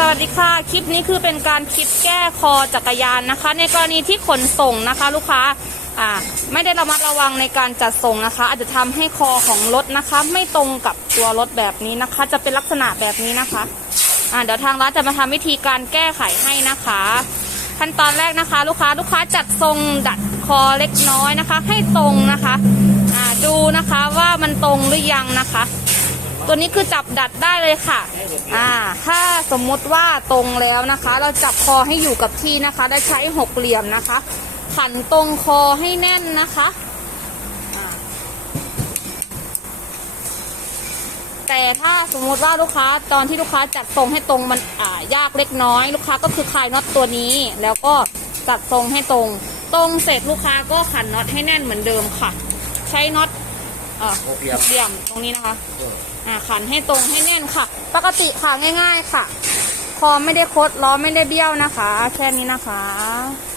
สวัสดีค่ะ คลิปนี้คือเป็นการคลิปแก้คอจักรยานนะคะ ในกรณีที่ขนส่งนะคะ ลูกค้าอ่าไม่ได้ระมัดระวังในการจัดส่งนะคะ อาจจะทำให้คอของรถนะคะ ไม่ตรงกับตัวรถแบบนี้นะคะ จะเป็นลักษณะแบบนี้นะคะอ่าเดี๋ยวทางร้านจะมาทำวิธีการแก้ไขให้นะคะ ขั้นตอนแรกนะคะ ลูกค้าลูกค้าจัดทรงดัดคอเล็กน้อยนะคะ ให้ตรงนะคะอ่าดูนะคะว่ามันตรงหรือยังนะคะ ตัวนี้คือจับดัดได้เลยค่ะอ่าถ้า สมมติว่าตรงแล้วนะคะ เราจับคอให้อยู่กับที่นะคะ ได้ใช้หกเหลี่ยมนะคะ ขันตรงคอให้แน่นนะคะ แต่ถ้าสมมติว่าลูกค้าตอนที่ลูกค้าจัดทรงให้ตรงมันอ่ายากเล็กน้อย ลูกค้าก็คือคลายน็อตตัวนี้ แล้วก็จัดทรงให้ตรง ตรงเสร็จลูกค้าก็ขันน็อตให้แน่นเหมือนเดิมค่ะ ใช้น็อต อ่อหกเหลี่ยม เหลี่ยมตรงนี้นะคะเอออ่าขันให้ตรงให้แน่นค่ะ ปกติค่ะง่าย ๆ ค่ะ คอไม่ได้คดล้อไม่ได้เบี้ยวนะคะ แค่นี้นะคะ